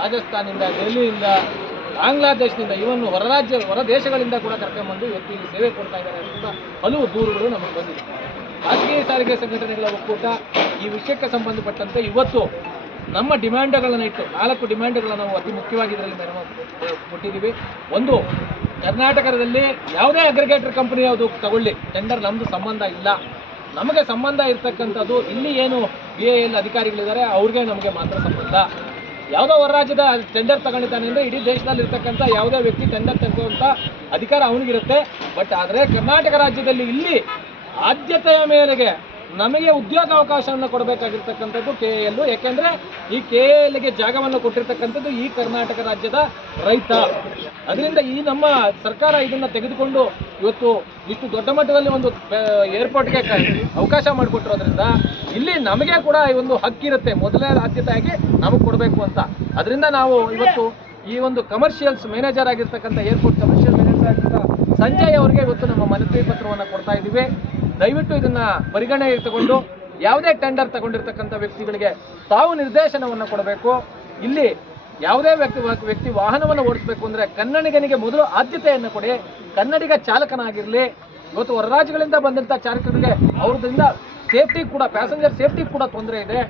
ರಾಜಸ್ಥಾನದಿಂದ, ಡೆಲ್ಲಿಯಿಂದ, ಬಾಂಗ್ಲಾದೇಶದಿಂದ, ಇವನ್ ಹೊರ ದೇಶಗಳಿಂದ ಕೂಡ ಕರ್ಕೊಂಡ್ಬಂದು ಇವತ್ತು ಇಲ್ಲಿ ಸೇವೆ ಕೊಡ್ತಾ ಇದ್ದಾರೆ ಅಂತ ಹಲವು ದೂರುಗಳು ನಮಗೆ ಬಂದಿದೆ. ಖಾಸಗಿ ಸಾರಿಗೆ ಸಂಘಟನೆಗಳ ಒಕ್ಕೂಟ ಈ ವಿಷಯಕ್ಕೆ ಸಂಬಂಧಪಟ್ಟಂತೆ ಇವತ್ತು ನಮ್ಮ ಡಿಮ್ಯಾಂಡ್ಗಳನ್ನು ಇಟ್ಟು 4 ಡಿಮ್ಯಾಂಡ್ಗಳನ್ನು ನಾವು ಅತಿ ಮುಖ್ಯವಾಗಿ ಇದರಲ್ಲಿ ಕೊಟ್ಟಿದ್ದೀವಿ. ಒಂದು, ಕರ್ನಾಟಕದಲ್ಲಿ ಯಾವುದೇ ಅಗ್ರಿಗೇಟರ್ ಕಂಪನಿ ಯಾವುದು ತಗೊಳ್ಳಿ, ಟೆಂಡರ್ ನಮ್ಮದು ಸಂಬಂಧ ಇಲ್ಲ. ನಮಗೆ ಸಂಬಂಧ ಇರ್ತಕ್ಕಂಥದ್ದು ಇಲ್ಲಿ ಏನು BIL ಅಧಿಕಾರಿಗಳಿದ್ದಾರೆ ಅವ್ರಿಗೆ ನಮಗೆ ಮಾತ್ರ ಸಂಬಂಧ. ಯಾವುದೋ ಹೊರ ರಾಜ್ಯದ ಟೆಂಡರ್ ತಗೊಂಡಿದ್ದಾನೆ ಅಂದರೆ ಇಡೀ ದೇಶದಲ್ಲಿ ಇರ್ತಕ್ಕಂಥ ಯಾವುದೇ ವ್ಯಕ್ತಿ ಟೆಂಡರ್ ತಗೊಳ್ಳುವಂಥ ಅಧಿಕಾರ ಅವನಿಗಿರುತ್ತೆ. ಬಟ್ ಆದರೆ ಕರ್ನಾಟಕ ರಾಜ್ಯದಲ್ಲಿ ಇಲ್ಲಿ ಆದ್ಯತೆಯ ಮೇರೆಗೆ ನಮಗೆ ಉದ್ಯೋಗಾವಕಾಶವನ್ನು ಕೊಡಬೇಕಾಗಿರ್ತಕ್ಕಂಥದ್ದು KAL. ಯಾಕೆಂದರೆ ಈ KALಗೆ ಜಾಗವನ್ನು ಕೊಟ್ಟಿರ್ತಕ್ಕಂಥದ್ದು ಈ ಕರ್ನಾಟಕ ರಾಜ್ಯದ ರೈತ. ಅದರಿಂದ ಈ ನಮ್ಮ ಸರ್ಕಾರ ಇದನ್ನು ತೆಗೆದುಕೊಂಡು ಇವತ್ತು ಇಷ್ಟು ದೊಡ್ಡ ಮಟ್ಟದಲ್ಲಿ ಒಂದು ಏರ್ಪೋರ್ಟ್ಗೆ ಅವಕಾಶ ಮಾಡಿಕೊಟ್ಟಿರೋದ್ರಿಂದ ಇಲ್ಲಿ ನಮಗೆ ಕೂಡ ಈ ಒಂದು ಹಕ್ಕಿರುತ್ತೆ, ಮೊದಲನೇ ಆದ್ಯತೆಯಾಗಿ ನಮಗೆ ಕೊಡಬೇಕು ಅಂತ. ಅದರಿಂದ ನಾವು ಇವತ್ತು ಈ ಒಂದು ಕಮರ್ಷಿಯಲ್ಸ್ ಮ್ಯಾನೇಜರ್ ಆಗಿರ್ತಕ್ಕಂಥ ಏರ್ಪೋರ್ಟ್ ಕಮರ್ಷಿಯಲ್ ಮ್ಯಾನೇಜರ್ ಆಗಿರ್ತಕ್ಕಂಥ ಸಂಜಯ್ ಅವರಿಗೆ ಇವತ್ತು ನಮ್ಮ ಮನವಿ ಪತ್ರವನ್ನು ಕೊಡ್ತಾ ಇದ್ದೀವಿ. ದಯವಿಟ್ಟು ಇದನ್ನು ಪರಿಗಣನೆಗೆ ತಗೊಂಡು ಯಾವುದೇ ಟೆಂಡರ್ ತಗೊಂಡಿರ್ತಕ್ಕಂಥ ವ್ಯಕ್ತಿಗಳಿಗೆ ತಾವು ನಿರ್ದೇಶನವನ್ನು ಕೊಡಬೇಕು. ಇಲ್ಲಿ ಯಾವುದೇ ವ್ಯಕ್ತಿ ವಾಹನವನ್ನು ಓಡಿಸಬೇಕು ಅಂದರೆ ಕನ್ನಡಿಗನಿಗೆ ಮೊದಲು ಆದ್ಯತೆಯನ್ನು ಕೊಡಿ. ಕನ್ನಡಿಗ ಚಾಲಕನಾಗಿರಲಿ. ಇವತ್ತು ಹೊರ ರಾಜ್ಯಗಳಿಂದ ಬಂದಂಥ ಚಾಲಕರಿಗೆ ಅವ್ರದ್ರಿಂದ ಸೇಫ್ಟಿ ಕೂಡ, ಪ್ಯಾಸೆಂಜರ್ ಸೇಫ್ಟಿ ಕೂಡ ತೊಂದರೆ ಇದೆ.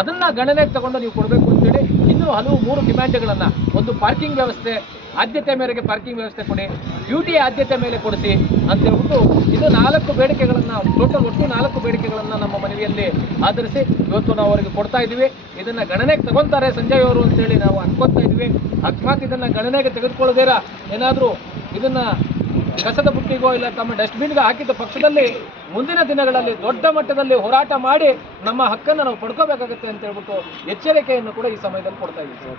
ಅದನ್ನು ಗಣನೆಗೆ ತಗೊಂಡು ನೀವು ಕೊಡಬೇಕು ಅಂತೇಳಿ ಇನ್ನೂ ಹಲವು 3 ಡಿಮ್ಯಾಂಡ್ಗಳನ್ನು. ಒಂದು, ಪಾರ್ಕಿಂಗ್ ವ್ಯವಸ್ಥೆ, ಆದ್ಯತೆ ಮೇರೆಗೆ ಪಾರ್ಕಿಂಗ್ ವ್ಯವಸ್ಥೆ ಕೊಡಿ. ಡ್ಯೂಟಿ ಆದ್ಯತೆ ಮೇಲೆ ಕೊಡಿಸಿ ಅಂತ ಹೇಳ್ಬಿಟ್ಟು ಇದು 4 ಬೇಡಿಕೆಗಳನ್ನು, ಒಟ್ಟು 4 ಬೇಡಿಕೆಗಳನ್ನು ನಮ್ಮ ಮನವಿಯಲ್ಲಿ ಆಧರಿಸಿ ಇವತ್ತು ನಾವು ಅವರಿಗೆ ಕೊಡ್ತಾ ಇದ್ದೀವಿ. ಇದನ್ನು ಗಣನೆಗೆ ತಗೊಳ್ತಾರೆ ಸಂಜಯ್ ಅವರು ಅಂತೇಳಿ ನಾವು ಅನ್ಕೊತಾ ಇದ್ವಿ. ಅಕಸ್ಮಾತ್ ಇದನ್ನು ಗಣನೆಗೆ ತೆಗೆದುಕೊಳ್ಳದೇರ ಏನಾದರೂ ಇದನ್ನು ಕಸದ ಬುಟ್ಟಿಗೋ ಇಲ್ಲ ತಮ್ಮ ಡಸ್ಟ್ಬಿನ್ಗೆ ಹಾಕಿದ ಪಕ್ಷದಲ್ಲಿ ಮುಂದಿನ ದಿನಗಳಲ್ಲಿ ದೊಡ್ಡ ಮಟ್ಟದಲ್ಲಿ ಹೋರಾಟ ಮಾಡಿ ನಮ್ಮ ಹಕ್ಕನ್ನು ನಾವು ಪಡ್ಕೋಬೇಕಾಗುತ್ತೆ ಅಂತ ಹೇಳ್ಬಿಟ್ಟು ಎಚ್ಚರಿಕೆಯನ್ನು ಕೂಡ ಈ ಸಮಯದಲ್ಲಿ ಕೊಡ್ತಾ ಇದ್ದೀವಿ.